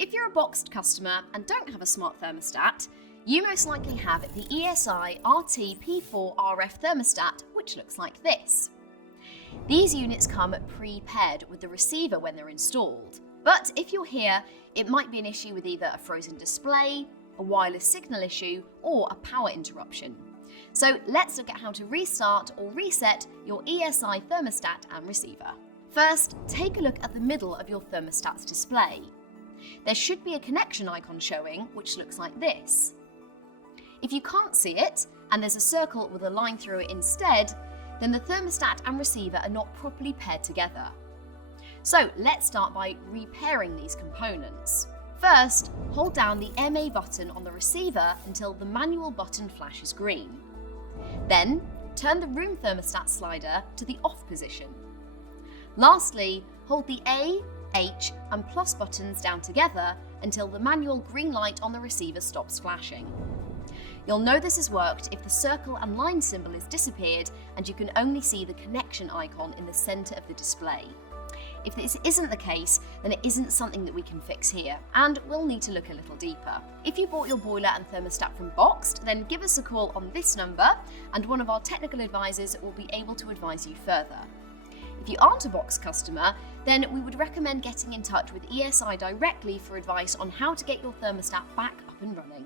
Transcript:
If you're a BOXT customer and don't have a smart thermostat, you most likely have the ESI RT-P4 RF thermostat, which looks like this. These units come pre-paired with the receiver when they're installed. But if you're here, it might be an issue with either a frozen display, a wireless signal issue, or a power interruption. So let's look at how to restart or reset your ESI thermostat and receiver. First, take a look at the middle of your thermostat's display. There should be a connection icon showing, which looks like this. If you can't see it, and there's a circle with a line through it instead, then the thermostat and receiver are not properly paired together. So let's start by repairing these components. First, hold down the MA button on the receiver until the manual button flashes green. Then, turn the room thermostat slider to the off position. Lastly, hold the A, H and plus buttons down together until the manual green light on the receiver stops flashing. You'll know this has worked if the circle and line symbol is disappeared and you can only see the connection icon in the centre of the display. If this isn't the case, then it isn't something that we can fix here, and we'll need to look a little deeper. If you bought your boiler and thermostat from BOXT, then give us a call on this number and one of our technical advisors will be able to advise you further. If you aren't a BOXT customer, then we would recommend getting in touch with ESI directly for advice on how to get your thermostat back up and running.